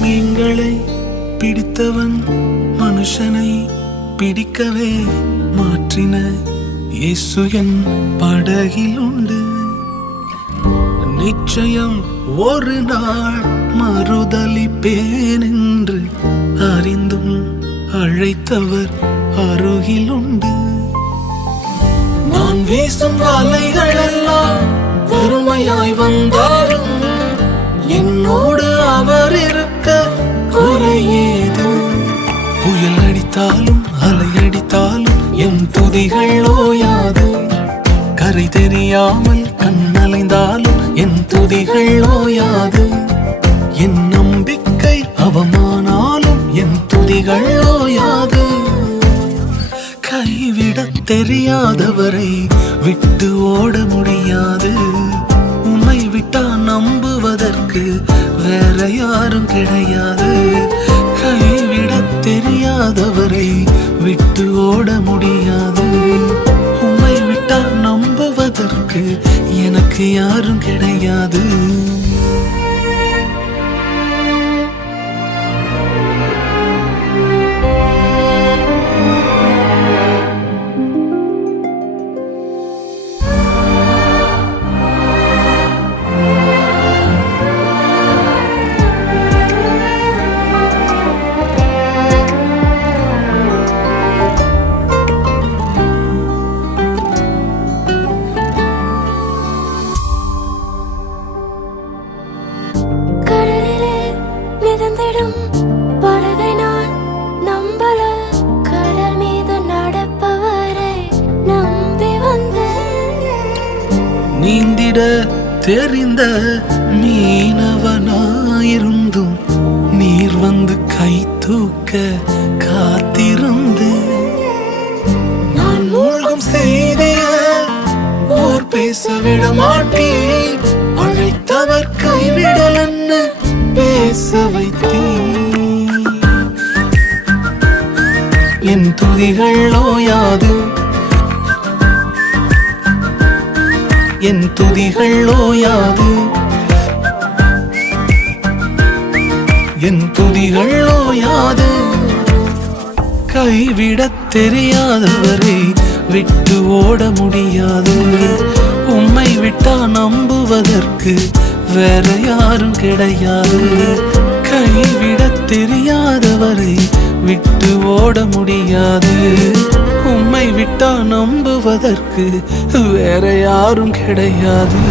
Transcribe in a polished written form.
மீன்களை பிடித்தவன் மனுஷனை பிடிக்கவே மாற்றின இயேசு என் படகில் உண்டு. நிச்சயம் ஒரு நாள் மறுதலிப்பேன் என்று அறிந்தும் அழைத்தவர் அருகில் உண்டு. நான் வீசும் வலைகள் எல்லாம் பெருமையாய் வந்தாலும் என்னோடு அவர் இருக்க குறையேது. புயல் அடித்தாலும் அலை அடித்தாலும் என் துதிகள் ஓயாது. கரை தெரியாமல் கண்ணலைந்தாலும் என் துதிகள் ஓயாது. என் நம்பிக்கை அவமானாலும் என் துதிகள் ஓயாது. கைவிடத் தெரியாதவரை விட்டு ஓட முடியாது. உன்னை விட்டா நம்புவதற்கு வேற யாரும் கிடையாது. கைவிடத் தெரியாதவரை விட்டு ஓட முடியாது. உன்னை விட்டா நம்புவதற்கு எனக்கு யாரும் கிடையாது. படகை நான் நம்பல, கடல் மீது நடப்பவரை நம்பி வந்தேன். நீந்திட தெரிந்த மீனவனாயிருந்தும் நீர் வந்து கை தூக்க காத்திருந்து. நான் மூழ்கும் செய்திய ஓர் பேச விட மாட்டேன். அழைத்தவர் கைவிடலன்னு பேச வைத்தேன். என் துதிகள் ஓயாது. என் துதிகள் ஓயாது. என் துதிகள் ஓயாது. கைவிடத் தெரியாதவரை விட்டு ஓட முடியாது. உம்மை விட்டா நம்புவதற்கு வேற யாரும் கிடையாது. கைவிடத் தெரியாதவரை விட்டு ஓட முடியாது. உம்மை விட்டா நம்புவதற்கு வேற யாரும் கிடையாது.